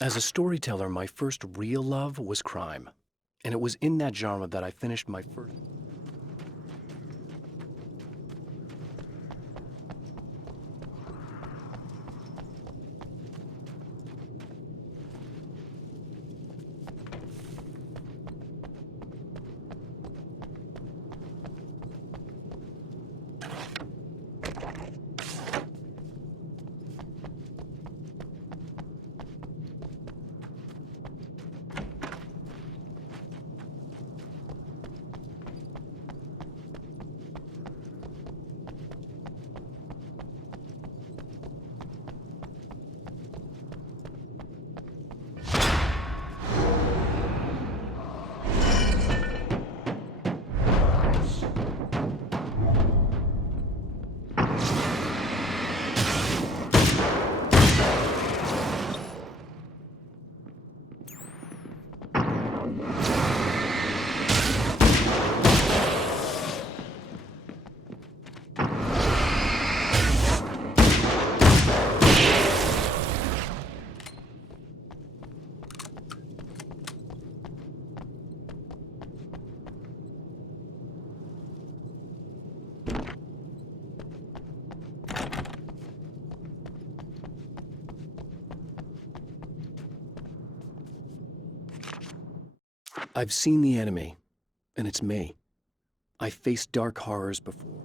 As a storyteller, my first real love was crime. And it was in that genre that I finished my first... I've seen the enemy, and it's me. I faced dark horrors before.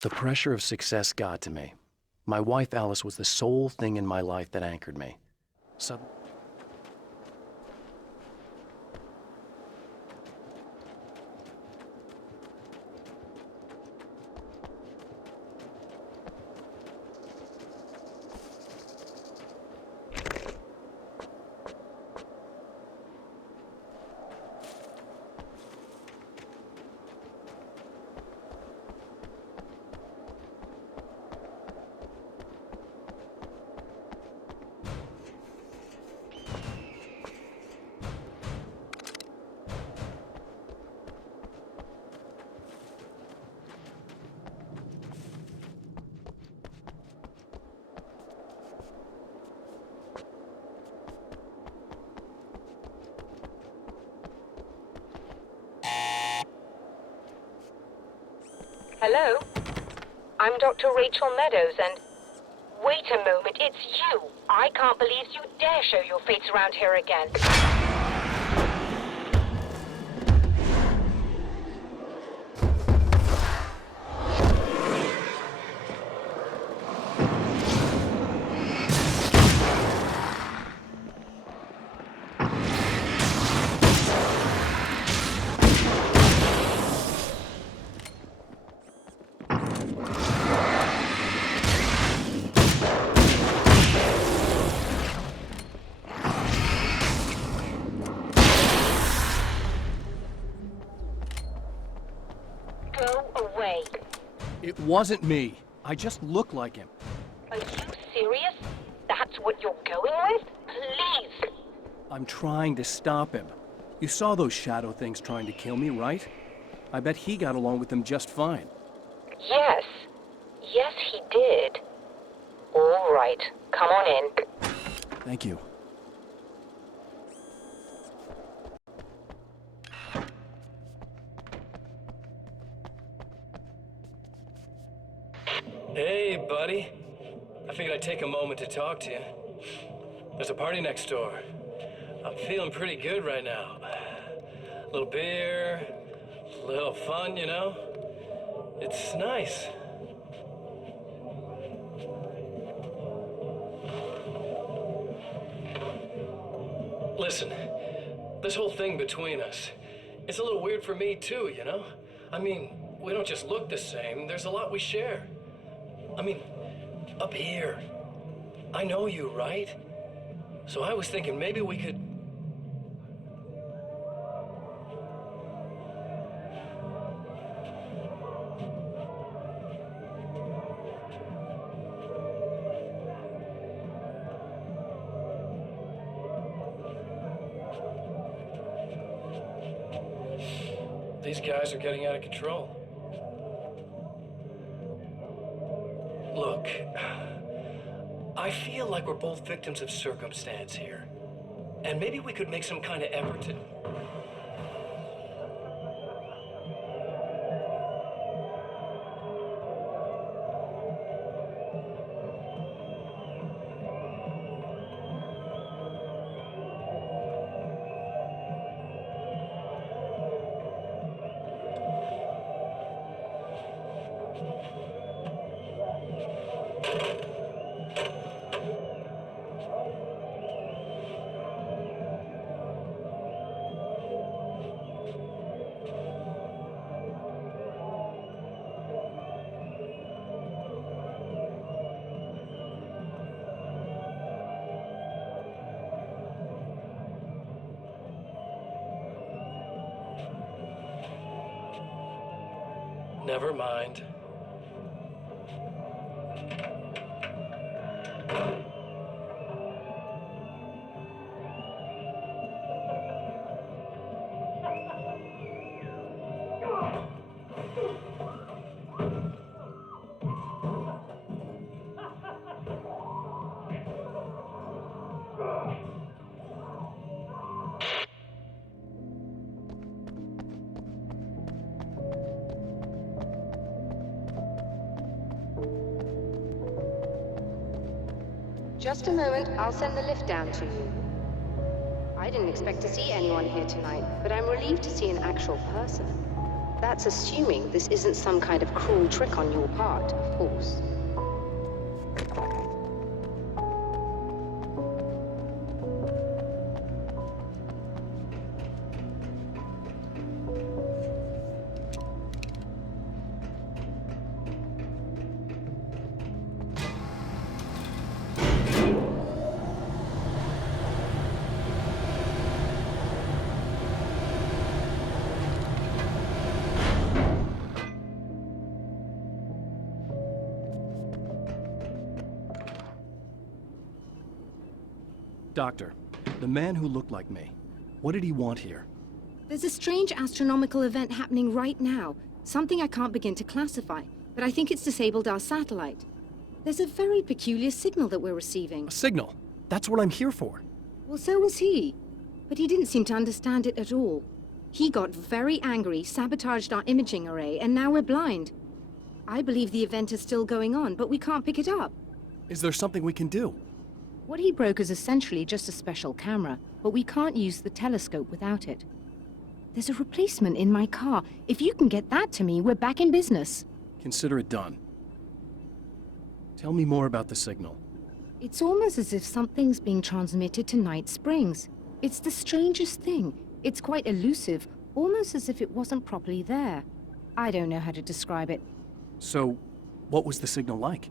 The pressure of success got to me. My wife Alice was the sole thing in my life that anchored me. Hello? I'm Dr. Rachel Meadows and... Wait a moment, it's you! I can't believe you dare show your face around here again. It wasn't me. I just look like him. Are you serious? That's what you're going with? Please! I'm trying to stop him. You saw those shadow things trying to kill me, right? I bet he got along with them just fine. Yes. Yes, he did. All right. Come on in. Thank you. Hey, buddy. I figured I'd take a moment to talk to you. There's a party next door. I'm feeling pretty good right now. A little beer, a little fun, you know? It's nice. this whole thing between us, it's a little weird for me too, you know? I mean, we don't just look the same, there's a lot we share. I mean, up here, I know you, right? So I was thinking maybe we could... These guys are getting out of control. Look, I feel like we're both victims of circumstance here. And maybe we could make some kind of effort to... Never mind. Just a moment, I'll send the lift down to you. I didn't expect to see anyone here tonight, but I'm relieved to see an actual person. That's assuming this isn't some kind of cruel trick on your part, of course. Doctor, the man who looked like me, what did he want here? There's a strange astronomical event happening right now. Something I can't begin to classify, but I think it's disabled our satellite. There's a very peculiar signal that we're receiving. A signal? That's what I'm here for. Well, so was he. But he didn't seem to understand it at all. He got very angry, sabotaged our imaging array, and now we're blind. I believe the event is still going on, but we can't pick it up. Is there something we can do? What he broke is essentially just a special camera, but we can't use the telescope without it. There's a replacement in my car. If you can get that to me, we're back in business. Consider it done. Tell me more about the signal. It's almost as if something's being transmitted to Night Springs. It's the strangest thing. It's quite elusive, almost as if it wasn't properly there. I don't know how to describe it. So, what was the signal like?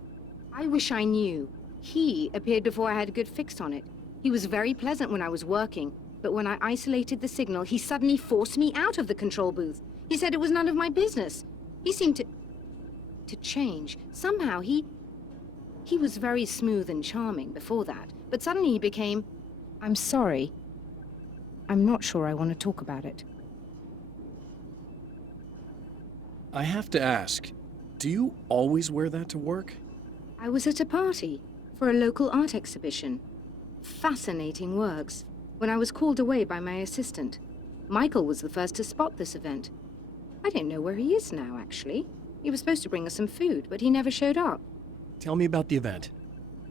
I wish I knew. He appeared before I had a good fix on it. He was very pleasant when I was working, but when I isolated the signal, he suddenly forced me out of the control booth. He said it was none of my business. He seemed to change. Somehow he was very smooth and charming before that, but suddenly he became... I'm sorry. I'm not sure I want to talk about it. I have to ask, do you always wear that to work? I was at a party for a local art exhibition. Fascinating works. When I was called away by my assistant, Michael was the first to spot this event. I don't know where he is now, actually. He was supposed to bring us some food, but he never showed up. Tell me about the event.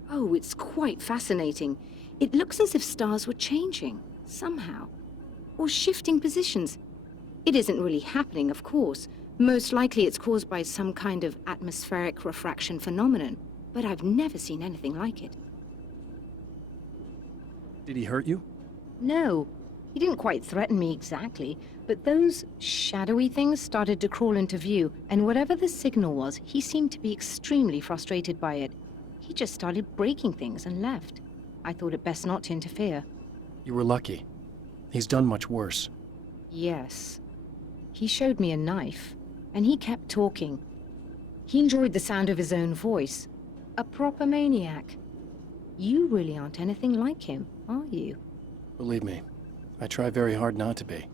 Oh, it's quite fascinating. It looks as if stars were changing, somehow. Or shifting positions. It isn't really happening, of course. Most likely it's caused by some kind of atmospheric refraction phenomenon. But I've never seen anything like it. Did he hurt you? No. He didn't quite threaten me exactly, but those shadowy things started to crawl into view, and whatever the signal was, he seemed to be extremely frustrated by it. He just started breaking things and left. I thought it best not to interfere. You were lucky. He's done much worse. Yes. He showed me a knife, and he kept talking. He enjoyed the sound of his own voice. A proper maniac. You really aren't anything like him, are you? Believe me, I try very hard not to be.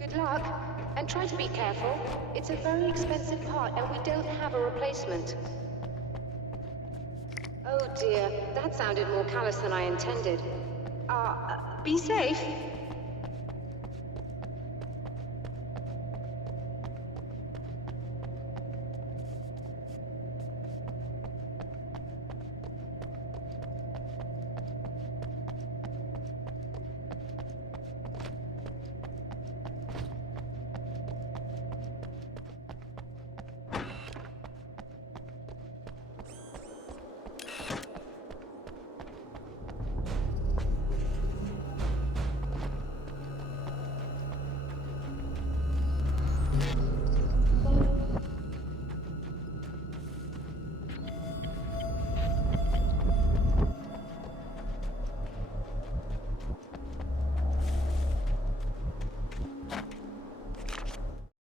Good luck, and try to be careful. It's a very expensive part, and we don't have a replacement. Oh dear, that sounded more callous than I intended. Be safe.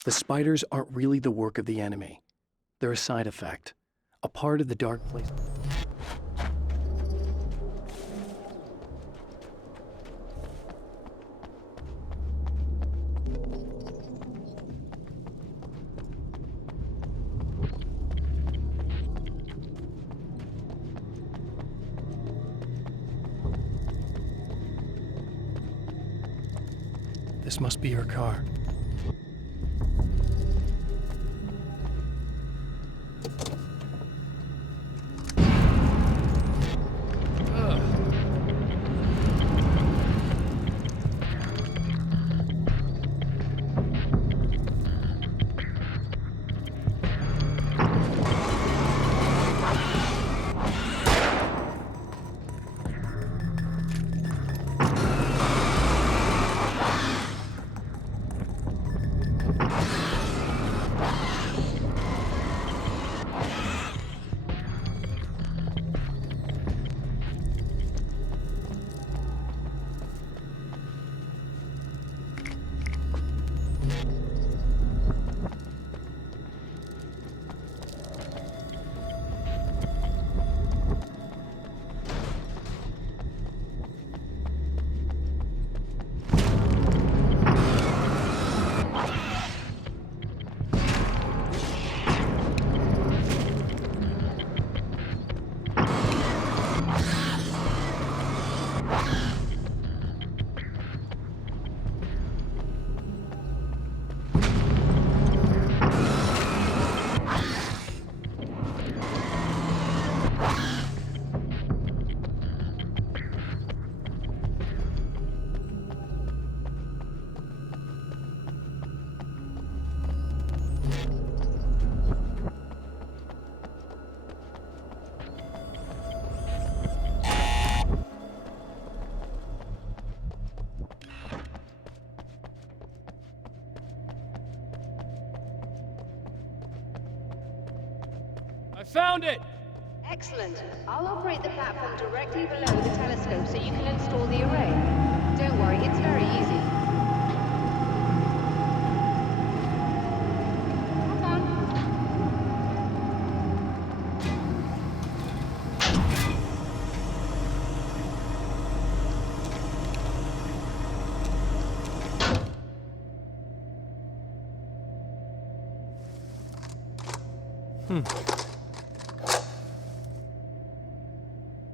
The spiders aren't really the work of the enemy. They're a side effect, a part of the dark place. This must be her car. Found it! Excellent. I'll operate the platform directly below the telescope so you can install the array. Don't worry, it's very easy. Come on.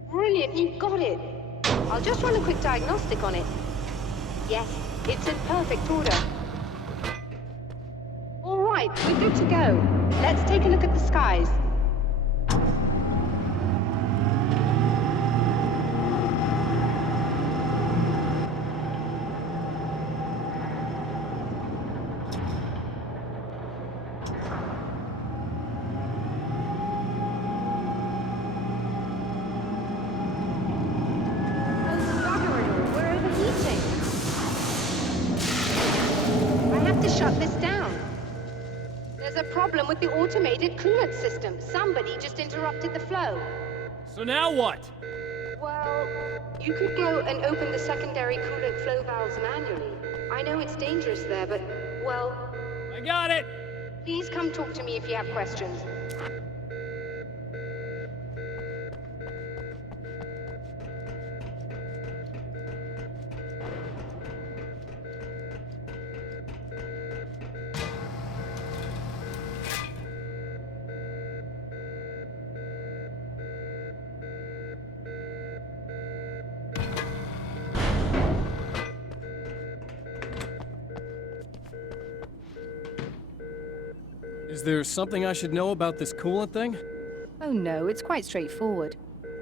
Brilliant, you got it. I'll just run a quick diagnostic on it. Yes, It's in perfect order. All right, we're good to go. Let's take a look at the skies. Problem with the automated coolant system. Somebody just interrupted the flow. So now what? Well, you could go and open the secondary coolant flow valves manually. I know it's dangerous there, but, well... I got it! Please come talk to me if you have questions. Is there something I should know about this coolant thing? Oh no, it's quite straightforward.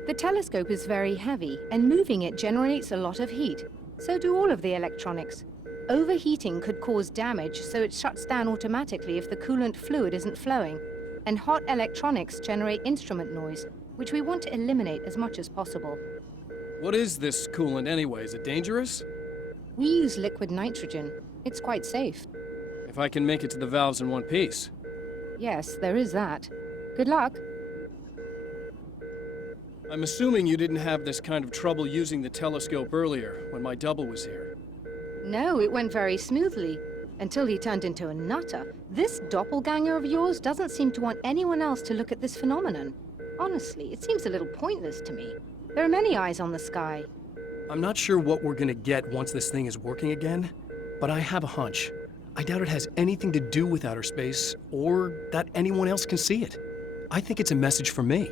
The telescope is very heavy, and moving it generates a lot of heat. So do all of the electronics. Overheating could cause damage, so it shuts down automatically if the coolant fluid isn't flowing. And hot electronics generate instrument noise, which we want to eliminate as much as possible. What is this coolant anyway? Is it dangerous? We use liquid nitrogen. It's quite safe. If I can make it to the valves in one piece. Yes, there is that. Good luck. I'm assuming you didn't have this kind of trouble using the telescope earlier, when my double was here. No, it went very smoothly. Until he turned into a nutter. This doppelganger of yours doesn't seem to want anyone else to look at this phenomenon. Honestly, it seems a little pointless to me. There are many eyes on the sky. I'm not sure what we're gonna get once this thing is working again, but I have a hunch. I doubt it has anything to do with outer space, or that anyone else can see it. I think it's a message for me.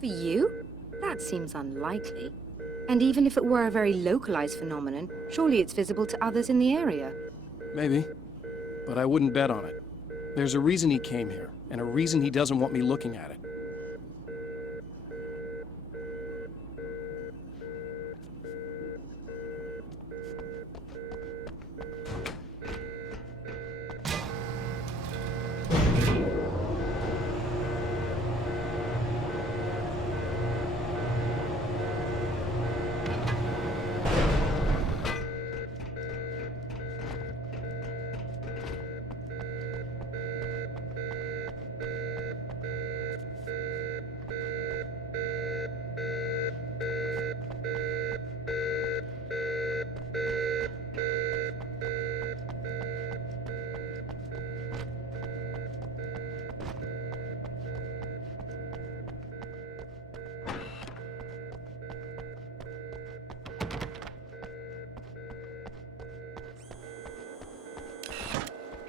For you? That seems unlikely. And even if it were a very localized phenomenon, surely it's visible to others in the area. Maybe, but I wouldn't bet on it. There's a reason he came here, and a reason he doesn't want me looking at it.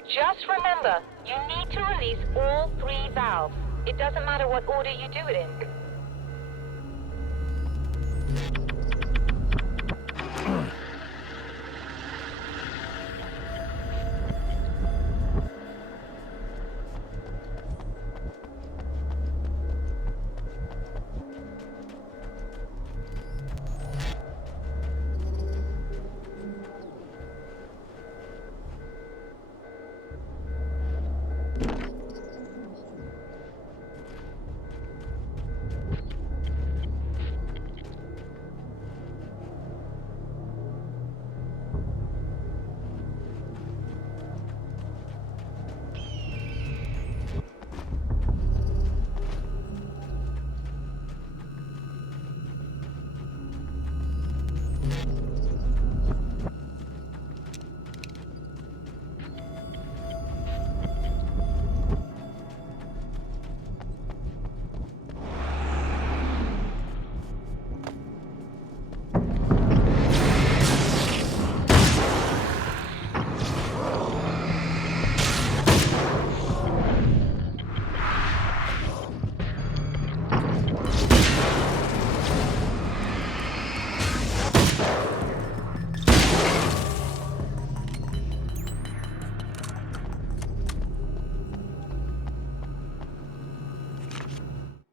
Just remember, you need to release all 3 valves. It doesn't matter what order you do it in.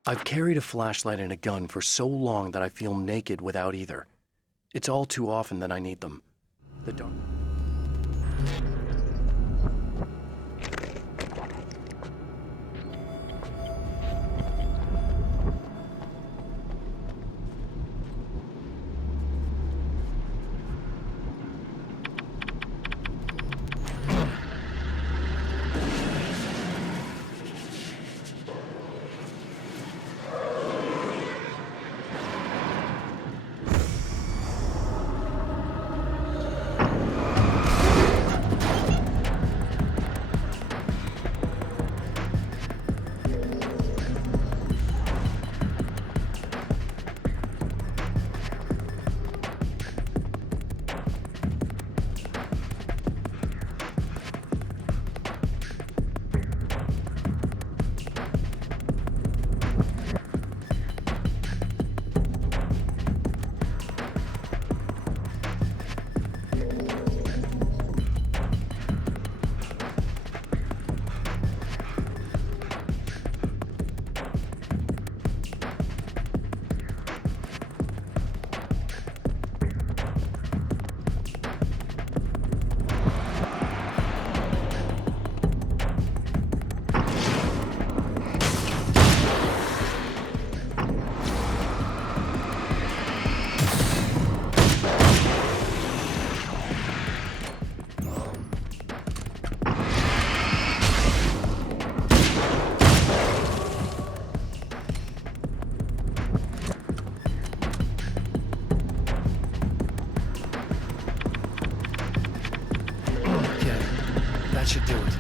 I've carried a flashlight and a gun for so long that I feel naked without either. It's all too often that I need them. The dark. That should do it.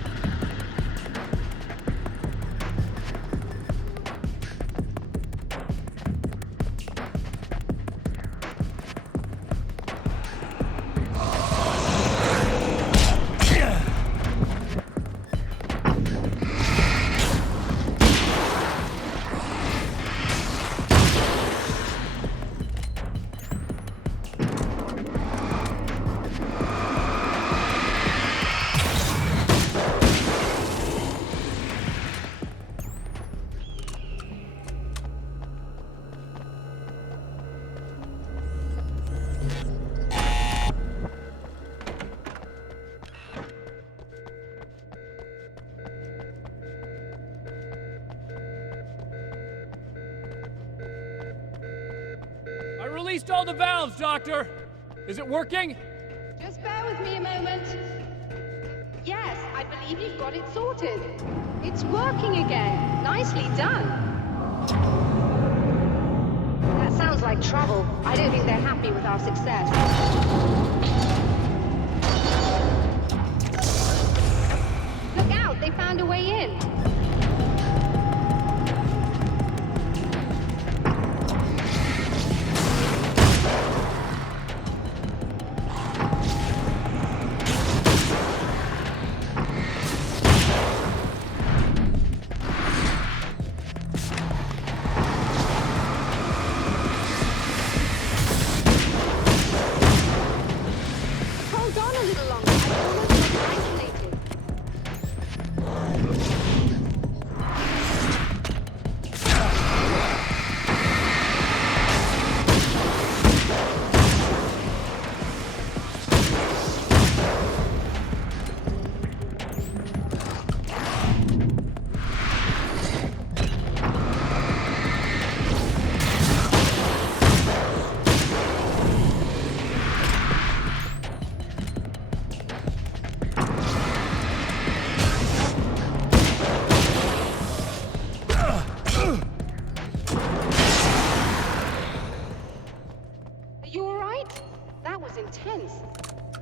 I released all the valves, Doctor! Is it working? Just bear with me a moment. Yes, I believe you've got it sorted. It's working again. Nicely done. That sounds like trouble. I don't think they're happy with our success. Look out, they found a way in.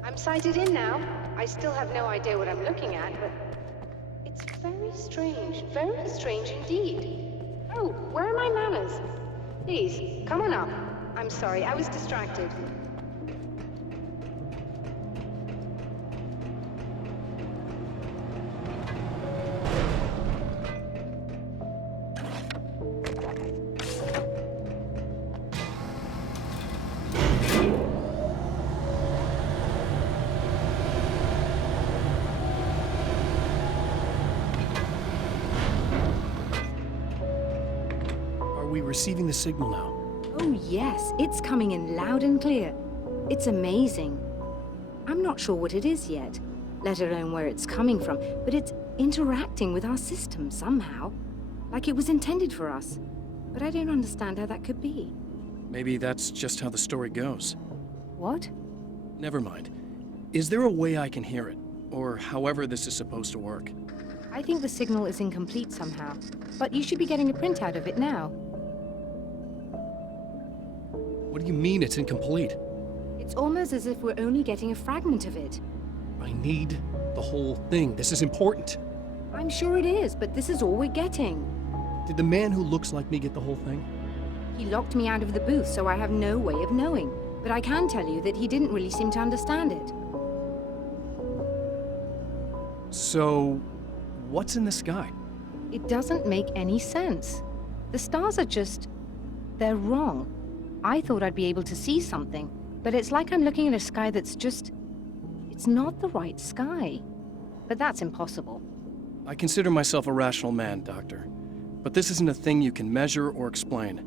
I'm sighted in now. I still have no idea what I'm looking at, but it's very strange indeed. Oh, where are my manners? Please, come on up. I'm sorry, I was distracted. we receiving the signal now? Oh yes, it's coming in loud and clear. It's amazing. I'm not sure what it is yet, let alone where it's coming from, but it's interacting with our system somehow. Like it was intended for us. But I don't understand how that could be. Maybe that's just how the story goes. What? Never mind. Is there a way I can hear it? Or however this is supposed to work? I think the signal is incomplete somehow, but you should be getting a printout of it now. What do you mean it's incomplete? It's almost as if we're only getting a fragment of it. I need the whole thing. This is important. I'm sure it is, but this is all we're getting. Did the man who looks like me get the whole thing? He locked me out of the booth, so I have no way of knowing. But I can tell you that he didn't really seem to understand it. So, what's in the sky? It doesn't make any sense. The stars are just... they're wrong. I thought I'd be able to see something, but it's like I'm looking at a sky that's just... it's not the right sky. But that's impossible. I consider myself a rational man, Doctor. But this isn't a thing you can measure or explain.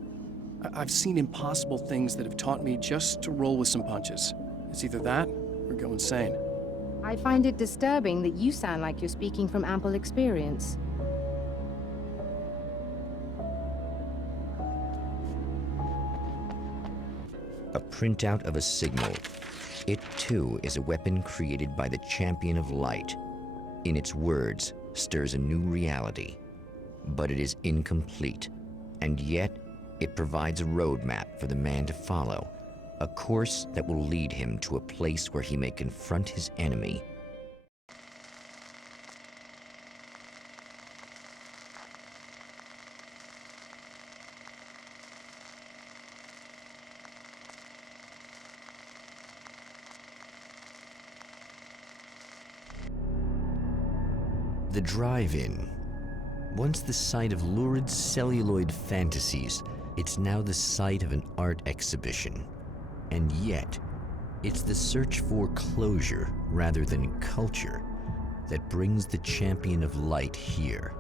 I've seen impossible things that have taught me just to roll with some punches. It's either that or go insane. I find it disturbing that you sound like you're speaking from ample experience. A printout of a signal. It too is a weapon created by the Champion of Light. In its words, stirs a new reality. But it is incomplete, and yet it provides a roadmap for the man to follow, a course that will lead him to a place where he may confront his enemy. The drive-in. Once the site of lurid celluloid fantasies, it's now the site of an art exhibition. And yet, it's the search for closure rather than culture that brings the Champion of Light here.